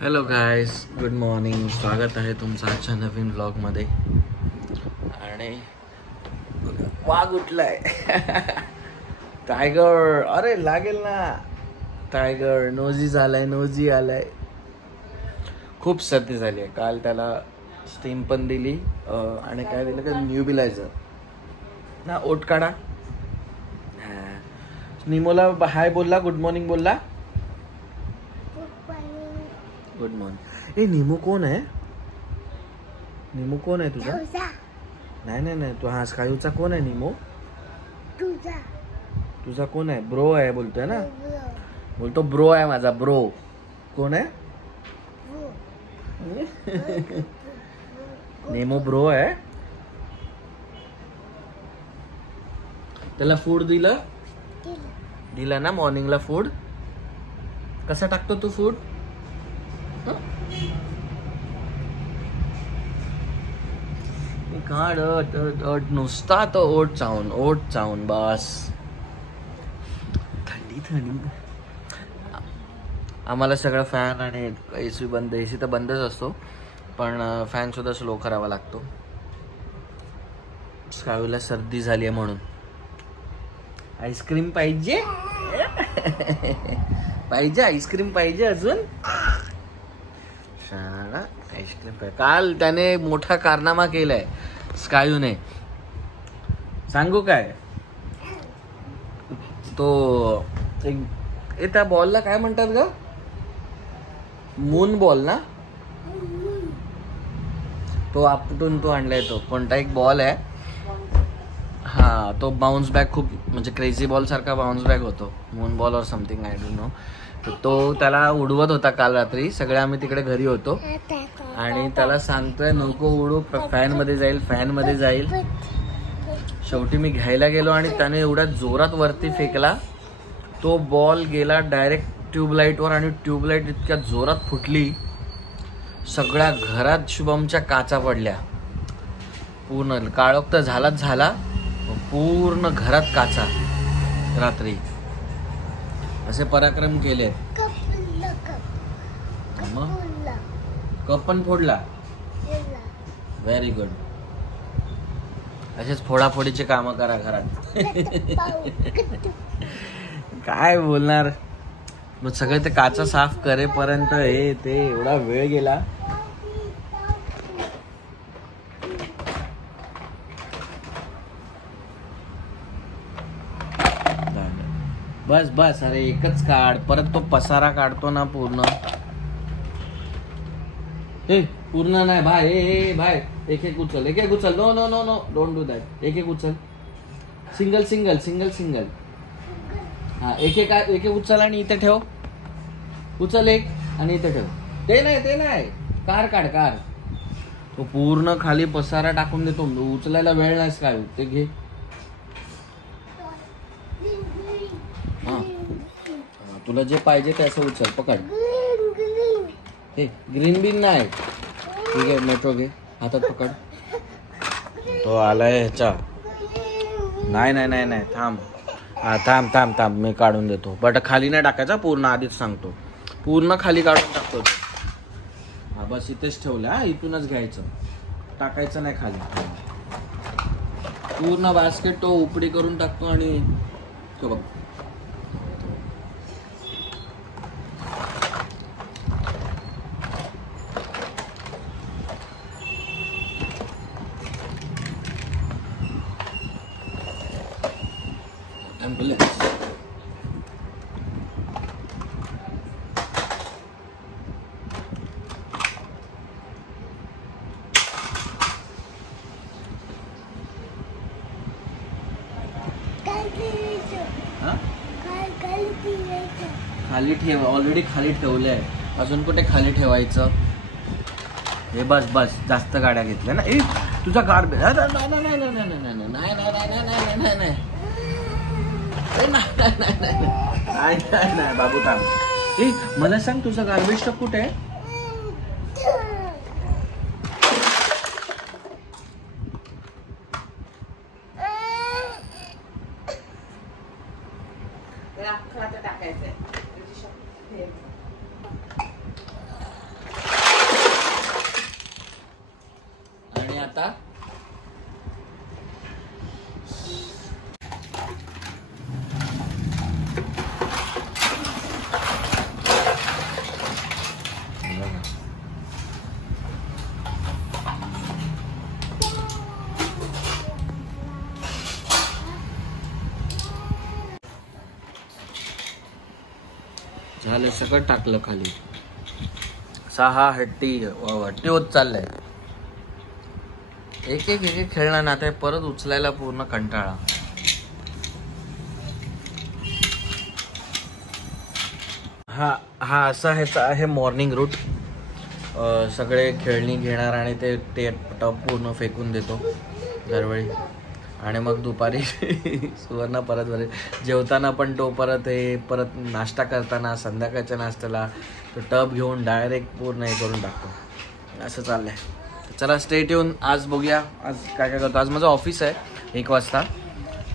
Hello guys, good morning. स्वागत आहे तुमचं आजच्या नवीन व्लॉगमध्ये. आणि वाघ उठलाय. टायगर, अरे लागेल ना. टायगर नोजी झालाय, नोजी आलाय. खूप सर्दी झाली आहे. काल त्याला स्टीम पण दिली आणि काय दिलं का न्यूबिलायझर ना. ओट काढा. निमोला हाय बोलला, गुड मॉर्निंग बोलला. Good morning. ए निमो कोण आहे? निमो कोण आहे तुझा? नाही नाही नाही, तू हा स्कायूचा कोण आहे? निमो तुझा कोण आहे? ब्रो आहे बोलतोय ना. बोलतो ब्रो आहे माझा. ब्रो कोण आहे? नेमो ब्रो आहे. त्याला फूड दिलं ना मॉर्निंगला फूड. कसा टाकतो तू फूड? नुसता तो ओट चावून बस. थंडी. आम्हाला सगळं फॅन आणि एसी बंद. एसी तर बंदच असतो, पण फॅन सुद्धा स्लो करावा लागतो. स्कायूला सर्दी झाली आहे म्हणून. आईस्क्रीम पाहिजे. आईस्क्रीम पाहिजे अजून. शाळा आईस्क्रीम पाहिजे. काल त्याने मोठा कारनामा केलाय स्कायूने. सांगू काय? तो त्या बॉलला काय म्हणतात ग? मून बॉल ना. तो आपटून तो आणलाय. तो कोणता एक बॉल आहे. हा, तो बाउन्स बॅक खूप म्हणजे क्रेझी बॉल सारखा बाउन्स बॅक होतो. मून बॉल और समथिंग, आय डोंट नो. तो त्याला उडवत होता काल रात्री. सगळे आम्ही तिकडे घरी होतो आणि त्याला सांगतोय नको उडू, फॅन मध्ये जाईल. शेवटी मी घ्यायला गेलो आणि त्याने एवढ्या जोरात वरती फेकला. तो बॉल गेला डायरेक्ट ट्यूबलाईटवर आणि ट्यूबलाईट इतक्या जोरात फुटली, सगळ्या घरात शुभमच्या काचा पडल्या. पूर्ण काळोख तर झाला, पूर्ण घरात काचा. रात्री असे पराक्रम केले. कप पण फोडला. Very good. असेच फोडाफोडीचे काम करा घरात. काय बोलणार. मग सगळे ते काचा साफ करेपर्यंत हे ते एवढा वेळ गेला. बस अरे एकच काढ. परत तो पसारा काढतो ना पूर्ण. हे पूर्ण नाही भाई. एक उचल. No don't do that. एक उचल. सिंगल. हा, एक उचल आणि इथे ठेव. उचल एक आणि इथे ठेव. ते नाही. कार. तो पूर्ण खाली पसारा टाकून देतो. उचलायला वेळ नाही काय. ते घे. तुला जे पाहिजे ते असं उचल. पकड. हे ग्रीन बीन नाही. ठीक आहे, मेट्रो घे. हातात पकड. तो आलाय ह्याच्या. नाही. थांब. मी काढून देतो. बट खाली नाही टाकायचा. पूर्ण आधीच सांगतो. पूर्ण खाली काढून टाकतो. हा बस इथेच ठेवलं. हा, इथूनच घ्यायचं. टाकायचं नाही खाली. पूर्ण बास्केट तो उपडी करून टाकतो आणि तो बघ. खाली ठेव. ऑलरेडी खाली ठेवले आहे. अजून कुठे खाली ठेवायचं? हे बस जास्त गाड्या घेतल्या ना. ए तुझा गार्बेज. नाही बाबू थांब. ए मला सांग, तुझा गार्बेज ट्रक कुठे आहे? आलं सगळं टाकलं खाली. सहा हट्टी हट्टी होत चाललंय. एक एक एक एक खेळणं ना ते परत उचलायला पूर्ण कंटाळा. हा हा असा ह्याचा आहे मॉर्निंग रूट. सगळे खेळणी घेणार आणि ते टब पूर्ण फेकून देतो दरवेळी. आणि मग दुपारी सुवर्ण परत भरेल. जेवताना पण तो परत नाश्ता करताना संध्याकाळच्या नाश्त्याला तो टब घेऊन डायरेक्ट पूर्ण हे करून टाकतो. असं चाललंय. चला स्टे ट्यून. आज बघूया आज काय काय करतो. आज माझं ऑफिस आहे 1 वाजता,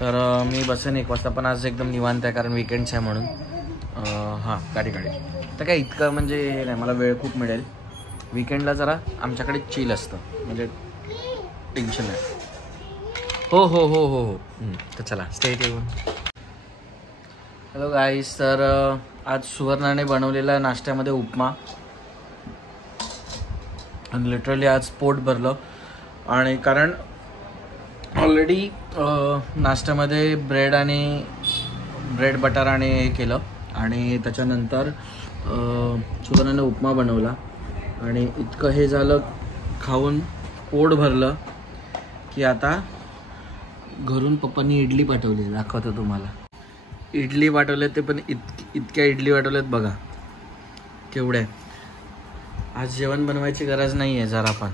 तर मी बसेन 1 वाजता. पण आज एकदम निवांत आहे कारण विकेंड्स आहे म्हणून. हां गाडी तर काय इतकं म्हणजे हे नाही, मला वेळ खूप मिळेल. विकेंडला जरा आमच्याकडे चिल असतं, म्हणजे टेन्शन आहे. हो हो हो हो हो. तर चला स्टे ट्यून. हॅलो गाईस. तर आज सुवर्णाने बनवलेला नाश्त्यामध्ये उपमा आणि लिटरली आज पोट भरलं. आणि कारण ऑलरेडी नाश्त्यामध्ये ब्रेड बटर आणि हे केलं आणि त्याच्यानंतर सुवर्णाने उपमा बनवला आणि इतकं हे झालं खाऊन पोट भरलं की आता घरून पप्पांनी इडली पाठवली. दाखवतो तुम्हाला. इडली पाठवले ते पण इतक्या इडली पाठवल्यात बघा केवढ्या. आज जेवण बनवायची गरज नाही आहे जरा पण.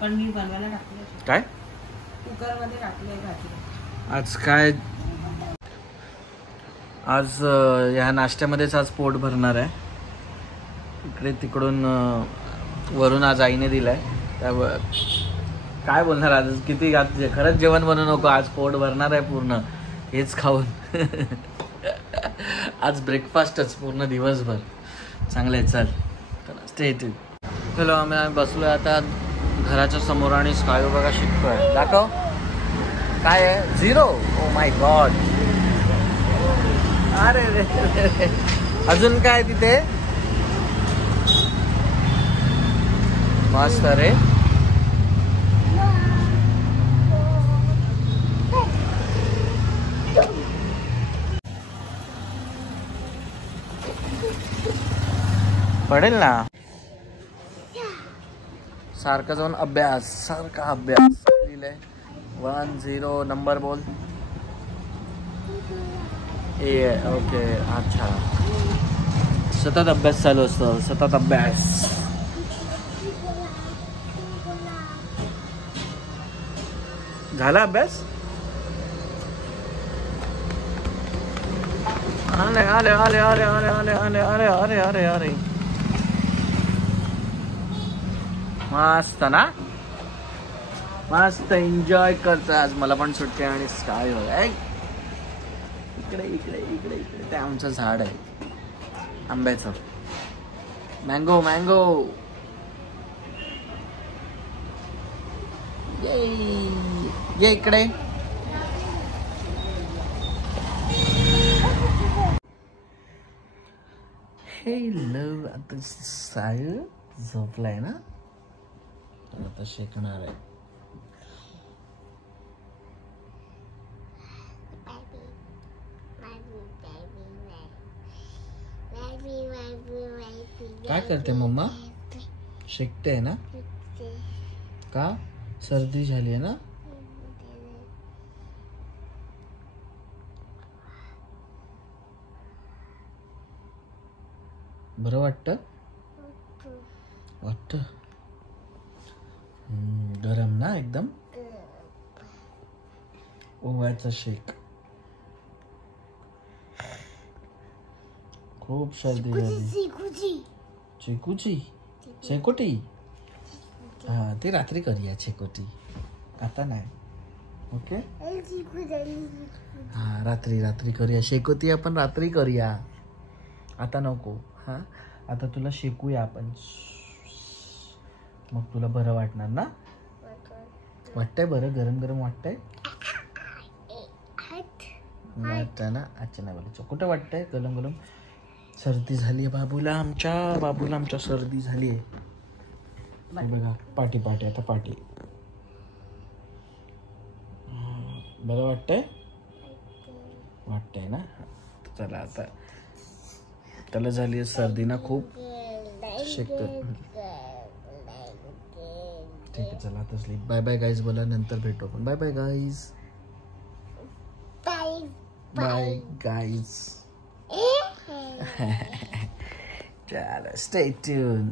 पण मी बनवायला टाकले. काय कुकरमध्ये टाकले भाजी. आज काय आज ह्या नाश्त्यामध्येच आज पोट भरणार आहे. इकडे तिकडून वरून आज आईने दिलाय. त्यामुळे काय बोलणार आज किती आज खरंच जेवण बनवू नको. आज पोट भरणार आहे पूर्ण हेच खाऊन. आज ब्रेकफास्टच पूर्ण दिवसभर. चांगलं आहे. चल स्टे येते. चलो आम्ही बसलोय आता घराच्या समोर आणि स्काय बघा शिकतोय. दाखव काय आहे. 0. Oh my God. अरे रे. अजून काय तिथे मस्त रे. पडेल ना. सारखं जाऊन अभ्यास. लिहिलंय 10 नंबर बोल. ओके अच्छा. सतत अभ्यास चालू असतो. सतत अभ्यास. झाला अभ्यास. अरे अरे अरे अरे अरे अरे अरे अरे अरे अरे अरे मस्त ना. मस्त एन्जॉय करतो आज. मला पण सुट्टी आणि स्काय होय. इकडे इकडे इकडे इकडे ते आमचं झाड आहे आंब्याचं. Mango mango. ये इकडे. हे लव. आता साय झोपलाय ना. आता शेकणार आहे. काय करते मम्मा. शेकते आहे ना. का सर्दी झाली आहे ना. बरं वाटतं. गरम ना एकदम. ओव्याचा शेक. खूप सर्दी झाली. चेकुची शेकोटी. हा ते रात्री करूया शेकोटी. आता नाही. ओके. हा रात्री करूया शेकोटी. आपण रात्री करूया. आता नको. हा आता तुला शेकूया आपण. मग तुला बरं वाटणार ना. वाटतंय बरं. गरम गरम वाटतंय. वाटतंय ना. अच्छा नाही बोलायचं. कुठं वाटतंय गरम गरम. सर्दी झाली आहे बाबूला आमच्या सर्दी झाली आहे. बघा पाटी आता पाटी. बरं वाटतंय ना. चला आता त्याला झाली सर्दी ना खूप शिकतो. ठीक आहे चला आता स्लीप. बाय बाय गाईज बोला, नंतर भेटू आपण. Bye bye guys. Bye guys. चलो स्टे ट्यून.